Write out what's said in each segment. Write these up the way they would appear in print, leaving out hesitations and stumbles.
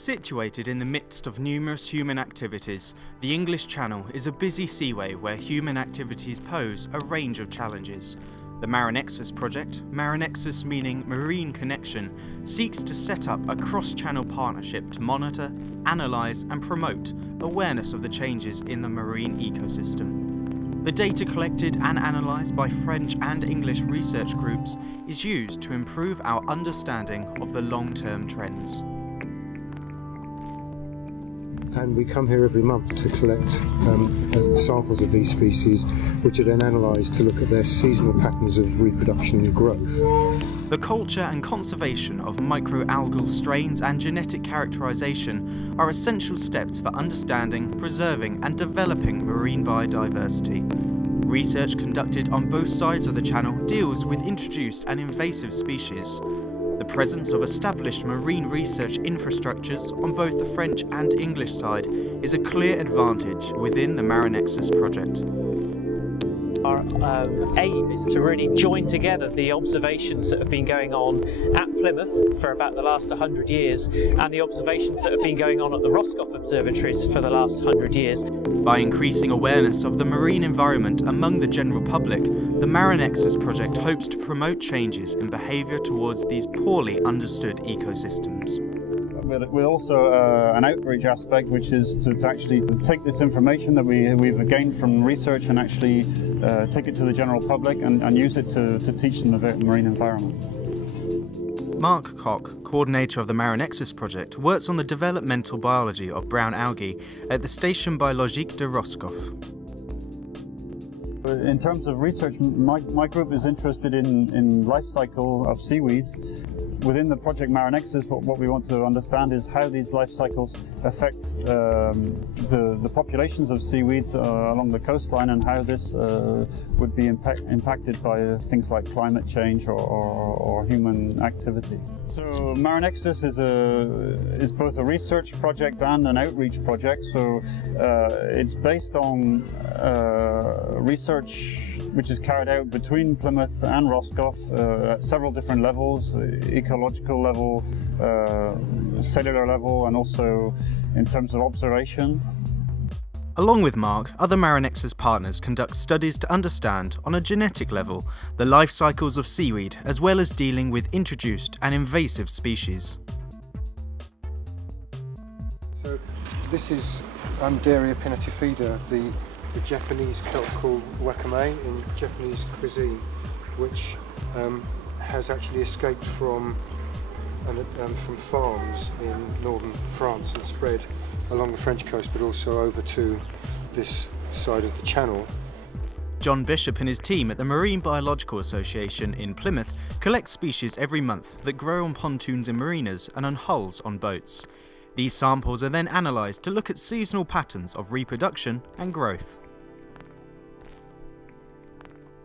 Situated in the midst of numerous human activities, the English Channel is a busy seaway where human activities pose a range of challenges. The Marinexus project, Marinexus meaning marine connection, seeks to set up a cross-channel partnership to monitor, analyse and promote awareness of the changes in the marine ecosystem. The data collected and analysed by French and English research groups is used to improve our understanding of the long-term trends. And we come here every month to collect samples of these species, which are then analysed to look at their seasonal patterns of reproduction and growth. The culture and conservation of microalgal strains and genetic characterisation are essential steps for understanding, preserving and developing marine biodiversity. Research conducted on both sides of the channel deals with introduced and invasive species. The presence of established marine research infrastructures on both the French and English side is a clear advantage within the Marinexus project. Our aim is to really join together the observations that have been going on at Plymouth for about the last 100 years and the observations that have been going on at the Roscoff observatories for the last 100 years. By increasing awareness of the marine environment among the general public, the Marinexus project hopes to promote changes in behaviour towards these poorly understood ecosystems. With also an outreach aspect, which is to actually take this information that we've gained from research and actually take it to the general public and use it to teach them about the marine environment. Mark Koch, coordinator of the Marinexus project, works on the developmental biology of brown algae at the Station Biologique de Roscoff. In terms of research, my group is interested in life cycle of seaweeds. Within the project Marinexus, what we want to understand is how these life cycles affect the populations of seaweeds along the coastline and how this would be impacted by things like climate change or human activity. So Marinexus is both a research project and an outreach project. So it's based on research which is carried out between Plymouth and Roscoff at several different levels, ecological level, cellular level, and also in terms of observation. Along with Mark, other Marinexus partners conduct studies to understand, on a genetic level, the life cycles of seaweed, as well as dealing with introduced and invasive species. So this is Daria pinnatifida, the Japanese kelp called wakame in Japanese cuisine, which has actually escaped from farms in northern France and spread along the French coast, but also over to this side of the channel. John Bishop and his team at the Marine Biological Association in Plymouth collect species every month that grow on pontoons in marinas and on hulls on boats. These samples are then analysed to look at seasonal patterns of reproduction and growth.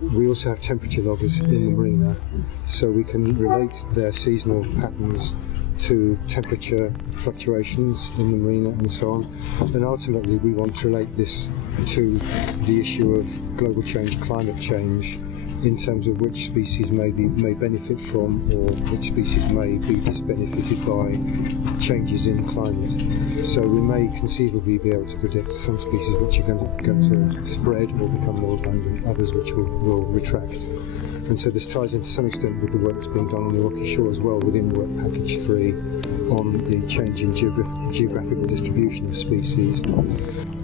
We also have temperature loggers in the marina, so we can relate their seasonal patterns to temperature fluctuations in the marina and so on. And ultimately we want to relate this to the issue of global change, climate change, in terms of which species may benefit from or which species may be disbenefited by changes in climate. So we may conceivably be able to predict some species which are going to spread or become more abundant, others which will retract. And so this ties into some extent with the work that's being done on the rocky shore as well, within Work Package 3, on the change in geographical distribution of species.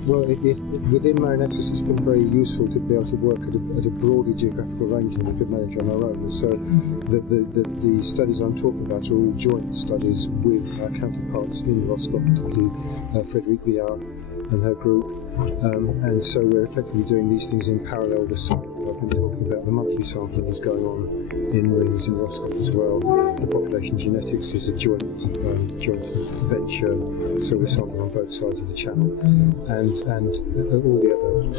Well, within Marinexus it's been very useful to be able to work at a broader geographical range than we could manage on our own. So the studies I'm talking about are all joint studies with our counterparts in Roscoff, particularly Frédérique Viard and her group. And so we're effectively doing these things in parallel. The sample I've been talking about, the monthly sampling is going on in marines in Roscoff as well. The population genetics is a joint venture, so we're sampling on both sides of the channel. And all the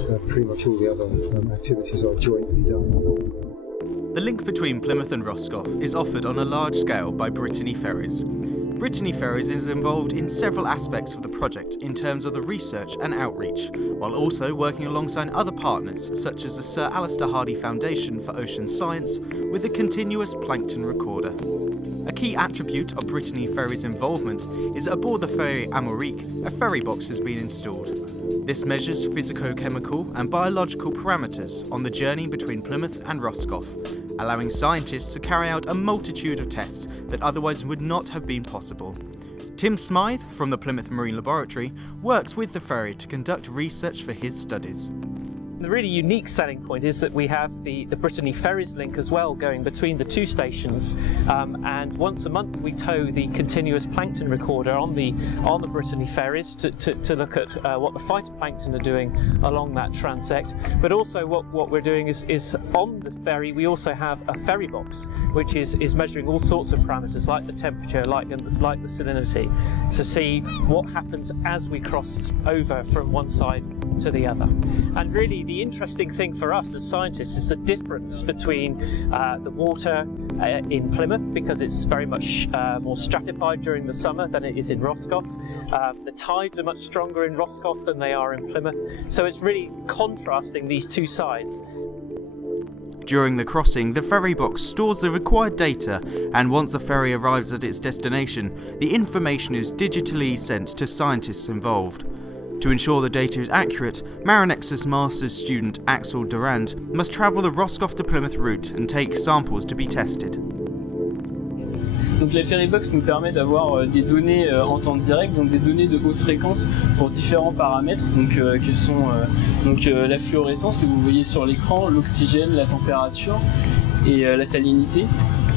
other, pretty much all the other activities are jointly done. The link between Plymouth and Roscoff is offered on a large scale by Brittany Ferries. Brittany Ferries is involved in several aspects of the project in terms of the research and outreach, while also working alongside other partners such as the Sir Alister Hardy Foundation for Ocean Science with the Continuous Plankton Recorder. A key attribute of Brittany Ferries' involvement is that aboard the ferry Amorique, a ferry box has been installed. This measures physico-chemical and biological parameters on the journey between Plymouth and Roscoff, allowing scientists to carry out a multitude of tests that otherwise would not have been possible. Tim Smythe from the Plymouth Marine Laboratory works with the ferry to conduct research for his studies. The really unique selling point is that we have the Brittany Ferries link as well going between the two stations, and once a month we tow the continuous plankton recorder on the Brittany Ferries to look at what the phytoplankton are doing along that transect. But also what we're doing is on the ferry we also have a ferry box which is measuring all sorts of parameters like the temperature, like the salinity, to see what happens as we cross over from one side to the other. And really the interesting thing for us as scientists is the difference between the water in Plymouth, because it's very much more stratified during the summer than it is in Roscoff. The tides are much stronger in Roscoff than they are in Plymouth, so it's really contrasting these two sides. During the crossing, the ferry box stores the required data, and once the ferry arrives at its destination, the information is digitally sent to scientists involved. To ensure the data is accurate, Marinexus Masters student Axel Durand must travel the Roscoff to Plymouth route and take samples to be tested. Donc la Ferrybox nous permet d'avoir des données en temps direct, donc des données de haute fréquence pour différents paramètres, donc, que sont la fluorescence que vous voyez sur l'écran, l'oxygène, la température et la salinité.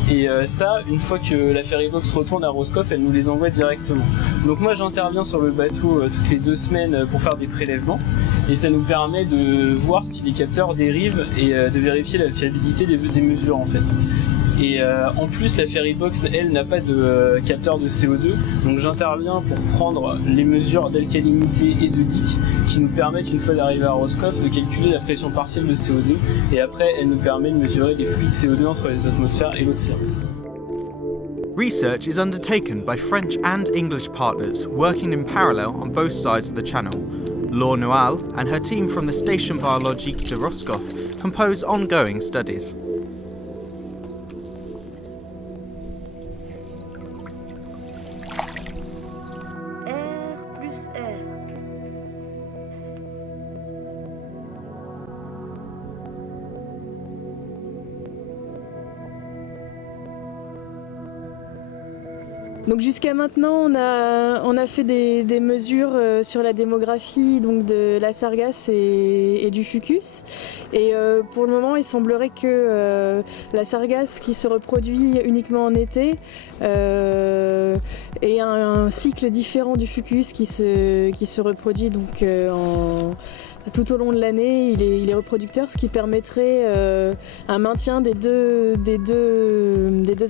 Et ça, une fois que la Ferrybox retourne à Roscoff, elle nous les envoie directement. Donc moi j'interviens sur le bateau toutes les 2 semaines pour faire des prélèvements, et ça nous permet de voir si les capteurs dérivent et de vérifier la fiabilité des mesures en fait. Et en plus la Ferrybox elle n'a pas de capteur de CO2, donc j'interviens pour prendre les mesures d'alcalinité et de DIC qui nous permettent, une fois d'arriver à Roscoff, de calculer la pression partielle de CO2, et après elle nous permet de mesurer les flux de CO2 entre les atmosphères et l'océan. Research is undertaken by French and English partners working in parallel on both sides of the channel. Laure Noal and her team from the Station Biologique de Roscoff compose ongoing studies. Donc jusqu'à maintenant, on a fait des mesures sur la démographie donc de la sargasse et du fucus. Et pour le moment, il semblerait que la sargasse qui se reproduit uniquement en été ait un cycle différent du fucus qui se reproduit donc tout au long de l'année. Il est reproducteur, ce qui permettrait un maintien des deux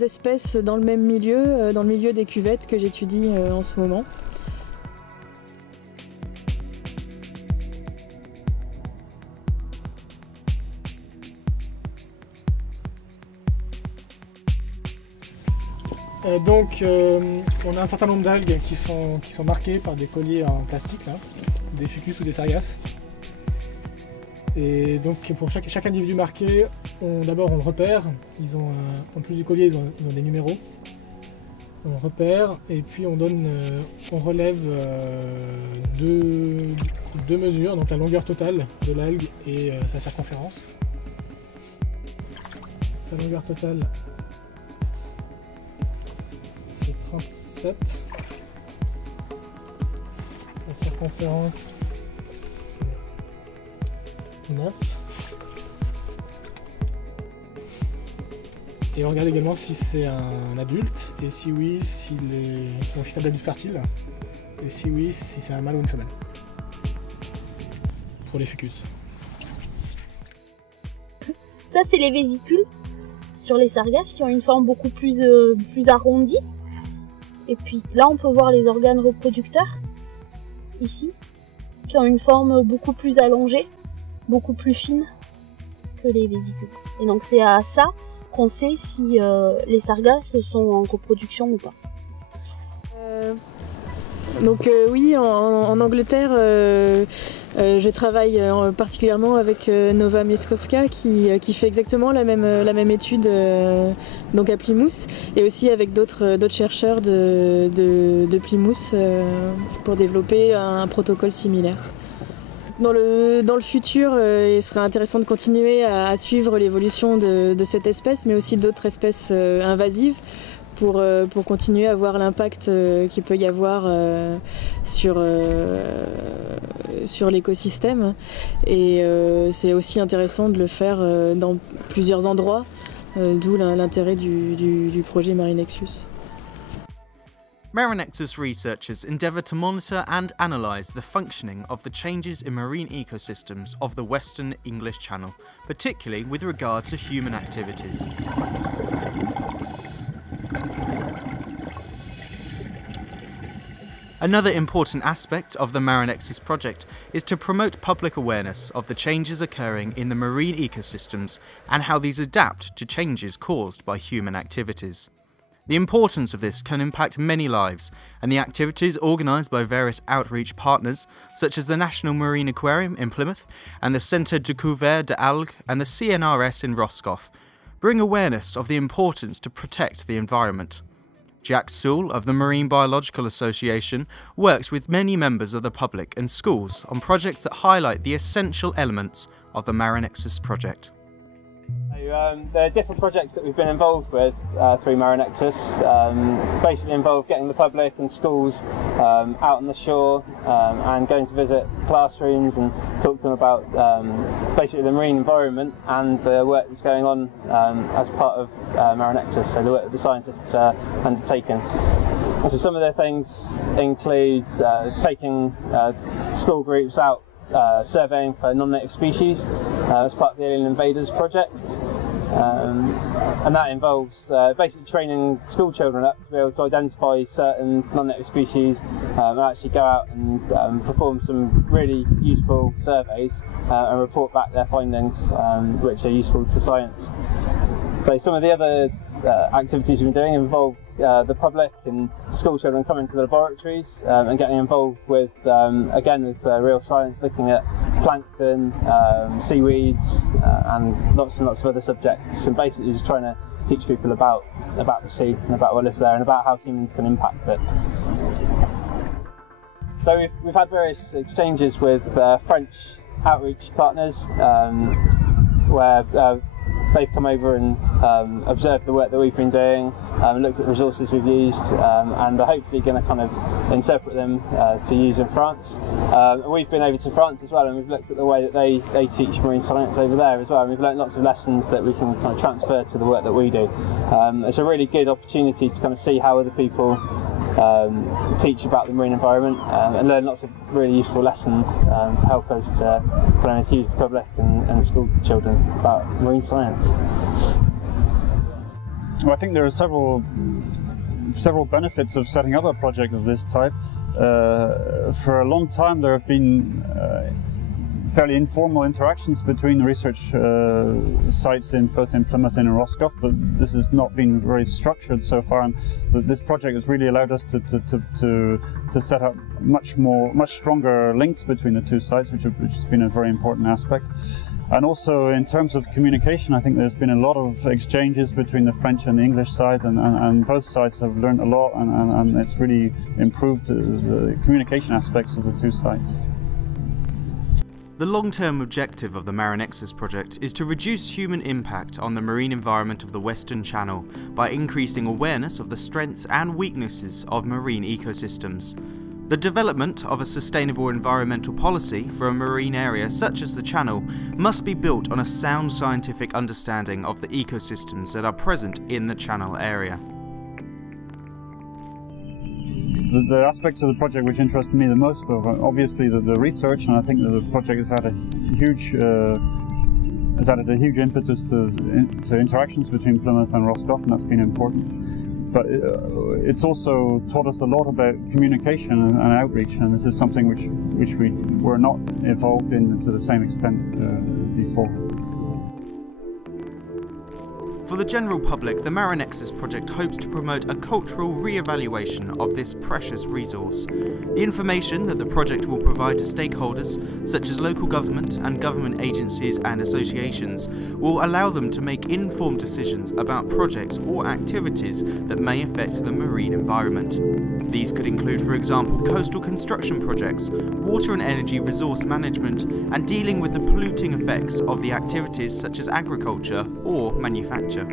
espèces dans le même milieu, dans le milieu des cuvettes que j'étudie en ce moment. Donc on a un certain nombre d'algues qui sont marquées par des colliers en plastique, là, des fucus ou des sargasses. Et donc pour chaque individu marqué, d'abord on le repère. Ils ont en plus du collier, ils ont des numéros. On repère et puis on relève deux mesures, donc la longueur totale de l'algue et sa circonférence. Sa longueur totale, c'est 37. Sa circonférence, 9. Et on regarde également si c'est un adulte, et si oui, si c'est un adulte fertile, et si oui, si c'est un mâle ou une femelle, pour les fucus. Ça, c'est les vésicules sur les sargasses qui ont une forme beaucoup plus arrondie. Et puis là, on peut voir les organes reproducteurs, ici, qui ont une forme beaucoup plus allongée, beaucoup plus fine que les vésicules. Et donc c'est à ça qu'on sait si les sargasses sont en coproduction ou pas. Donc oui, en Angleterre, Je travaille particulièrement avec Nova Mieszkowska qui fait exactement la même étude donc à Plymouth, et aussi avec d'autres chercheurs de Plymouth pour développer un protocole similaire. Dans le futur, il serait intéressant de continuer à suivre l'évolution de cette espèce, mais aussi d'autres espèces invasives, pour continuer à voir l'impact qu'il peut y avoir sur l'écosystème. Et c'est aussi intéressant de le faire dans plusieurs endroits, d'où l'intérêt du projet Marinexus. Marinexus researchers endeavour to monitor and analyse the functioning of the changes in marine ecosystems of the Western English Channel, particularly with regard to human activities. Another important aspect of the Marinexus project is to promote public awareness of the changes occurring in the marine ecosystems and how these adapt to changes caused by human activities. The importance of this can impact many lives, and the activities organised by various outreach partners, such as the National Marine Aquarium in Plymouth and the Centre Découverte des Algues and the CNRS in Roscoff, bring awareness of the importance to protect the environment. Jack Sewell of the Marine Biological Association works with many members of the public and schools on projects that highlight the essential elements of the Marinexus project. There are different projects that we've been involved with through Marinexus. Basically involve getting the public and schools out on the shore and going to visit classrooms and talk to them about basically the marine environment and the work that's going on as part of Marinexus, so the work that the scientists are undertaking. And so some of the things include taking school groups out surveying for non-native species as part of the Alien Invaders project, and that involves basically training school children up to be able to identify certain non-native species and actually go out and perform some really useful surveys and report back their findings, which are useful to science. So some of the other activities we've been doing involve the public and school children coming to the laboratories and getting involved with, again, with real science, looking at plankton, seaweeds, and lots of other subjects, and basically just trying to teach people about the sea and about what lives there and about how humans can impact it. So we've had various exchanges with French outreach partners where they've come over and observed the work that we've been doing, looked at the resources we've used, and are hopefully going to kind of interpret them to use in France. We've been over to France as well, and we've looked at the way that they teach marine science over there as well, and we've learned lots of lessons that we can kind of transfer to the work that we do. It's a really good opportunity to kind of see how other people teach about the marine environment and learn lots of really useful lessons to help us to kind of enthuse the public and school children about marine science. Well, I think there are several benefits of setting up a project of this type. For a long time there have been fairly informal interactions between research sites both in Plymouth and in Roscoff, but this has not been very structured so far, and this project has really allowed us to set up much stronger links between the two sites, which has been a very important aspect. And also in terms of communication, I think there's been a lot of exchanges between the French and the English side, and both sides have learned a lot, and it's really improved the communication aspects of the two sites. The long-term objective of the Marinexus project is to reduce human impact on the marine environment of the Western Channel by increasing awareness of the strengths and weaknesses of marine ecosystems. The development of a sustainable environmental policy for a marine area such as the Channel must be built on a sound scientific understanding of the ecosystems that are present in the Channel area. The aspects of the project which interest me the most are obviously the research, and I think that the project has had a huge impetus to interactions between Plymouth and Roscoff, and that's been important. But it's also taught us a lot about communication and outreach, and this is something which we were not involved in to the same extent before. For For the general public, the Marinexus project hopes to promote a cultural re-evaluation of this precious resource. The information that the project will provide to stakeholders, such as local government and government agencies and associations, will allow them to make informed decisions about projects or activities that may affect the marine environment. These could include, for example, coastal construction projects, water and energy resource management, and dealing with the polluting effects of the activities such as agriculture or manufacture.